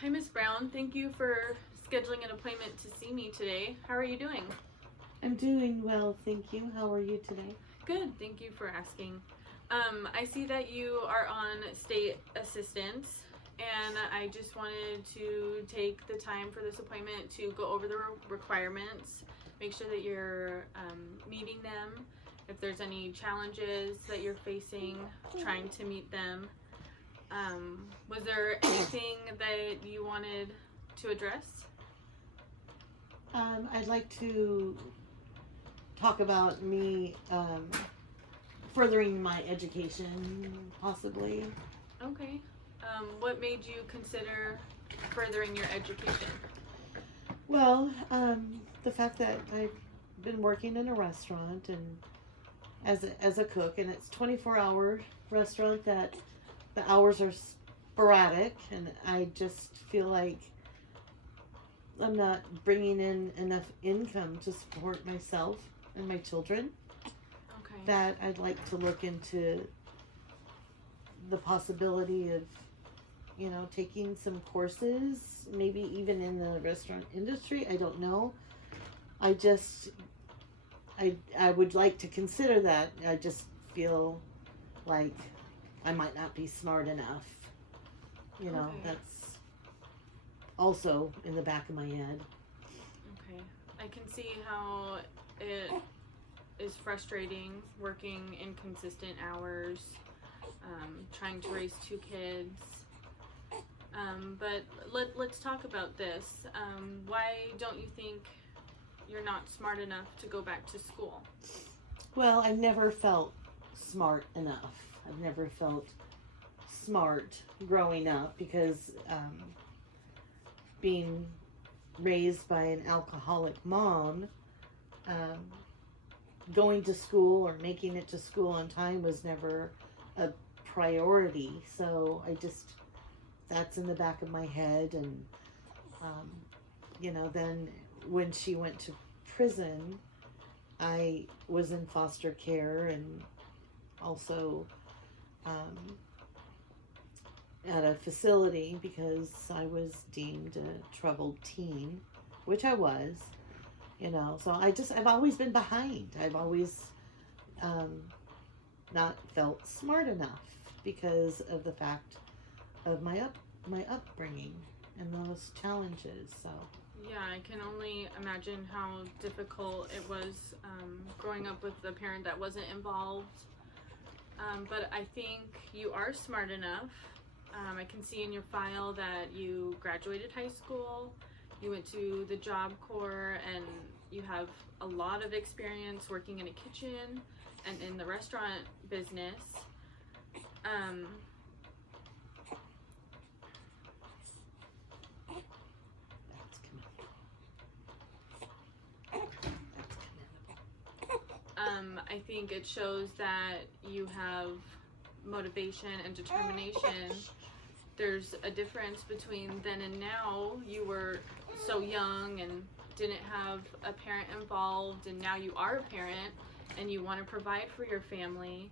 Hi, Miss Brown. Thank you for scheduling an appointment to see me today. How are you doing? I'm doing well, thank you. How are you today? Good. Thank you for asking. I see that you are on state assistance, and I just wanted to take the time for this appointment to go over the requirements, make sure that you're meeting them. If there's any challenges that you're facing, trying to meet them. Was there anything that you wanted to address? I'd like to talk about me furthering my education, possibly. Okay. What made you consider furthering your education? Well, the fact that I've been working in a restaurant and as a cook, and it's 24-hour restaurant that the hours are sporadic, and I just feel like I'm not bringing in enough income to support myself and my children. Okay. That I'd like to look into the possibility of, taking some courses, maybe even in the restaurant industry. I don't know. I would like to consider that. I just feel like I might not be smart enough. Okay. That's also in the back of my head. Okay. I can see how it is frustrating working inconsistent hours, trying to raise two kids. But let's talk about this. Why don't you think you're not smart enough to go back to school? Well, I've never felt smart enough. I've never felt smart growing up because being raised by an alcoholic mom, going to school or making it to school on time was never a priority. So that's in the back of my head. And, then when she went to prison, I was in foster care and also at a facility because I was deemed a troubled teen, which I was, so I've always been behind. I've always not felt smart enough because of the fact of my upbringing and those challenges. So yeah, I can only imagine how difficult it was growing up with a parent that wasn't involved. But I think you are smart enough. I can see in your file that you graduated high school, you went to the Job Corps, and you have a lot of experience working in a kitchen and in the restaurant business. I think it shows that you have motivation and determination. There's a difference between then and now. You were so young and didn't have a parent involved, and now you are a parent and you want to provide for your family.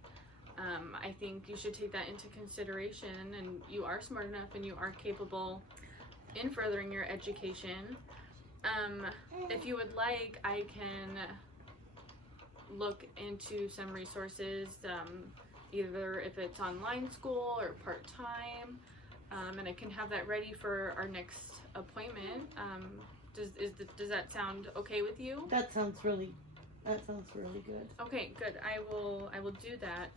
I think you should take that into consideration, and you are smart enough and you are capable in furthering your education. If you would like, I can look into some resources, either if it's online school or part-time, and I can have that ready for our next appointment. Does that sound okay with you? That sounds really good. Okay, good. I will do that.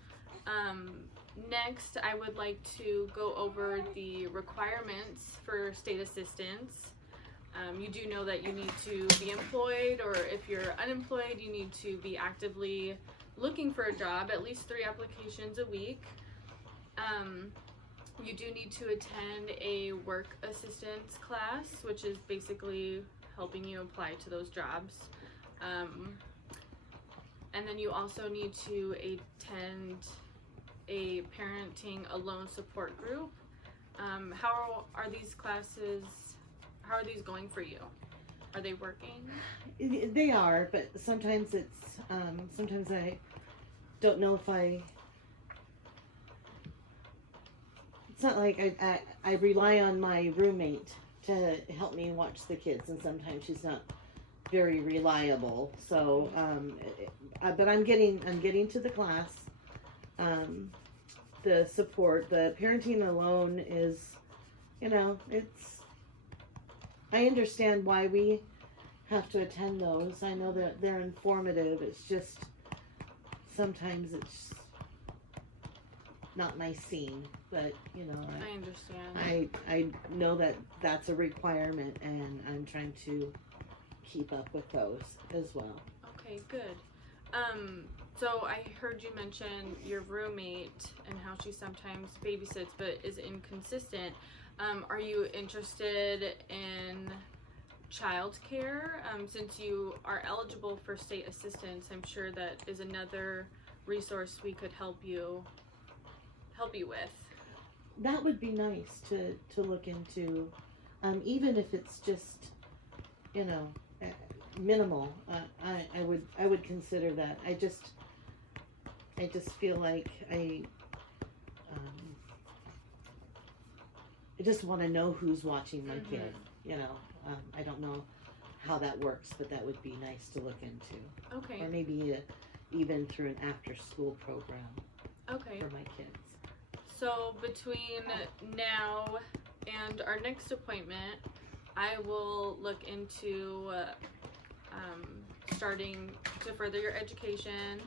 Next, I would like to go over the requirements for state assistance. You do know that you need to be employed, or if you're unemployed, you need to be actively looking for a job, at least 3 applications a week. You do need to attend a work assistance class, which is basically helping you apply to those jobs. And then you also need to attend a parenting alone support group. How are these classes? How are these going for you? Are they working? They are, but sometimes sometimes I don't know if it's not like I rely on my roommate to help me watch the kids, and sometimes she's not very reliable. So, but I'm getting to the class. The support, the parenting alone is, I understand why we have to attend those. I know that they're informative. It's just sometimes it's not my scene, but I understand. I know that that's a requirement, and I'm trying to keep up with those as well. Okay, good. So I heard you mention your roommate and how she sometimes babysits but is inconsistent. Are you interested in childcare? Since you are eligible for state assistance, I'm sure that is another resource we could help you with. That would be nice to look into, even if it's just, minimal. I would consider that. I just feel like I just want to know who's watching my kid. I don't know how that works, but that would be nice to look into. Okay. Or maybe even through an after-school program Okay. for my kids. So between now and our next appointment, I will look into starting to further your education,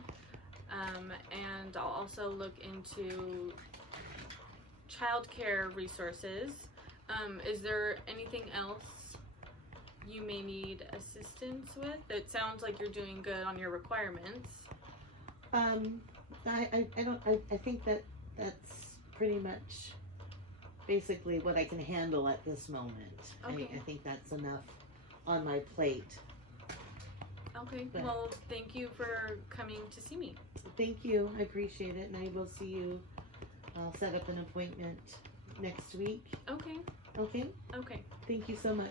and I'll also look into childcare resources. Is there anything else you may need assistance with? It sounds like you're doing good on your requirements. I think that's pretty much basically what I can handle at this moment. Okay. I think that's enough on my plate. Okay, But- well, thank you for coming to see me. Thank you. I appreciate it, and I will see you. I'll set up an appointment next week. Okay, Okay? okay. Thank you so much.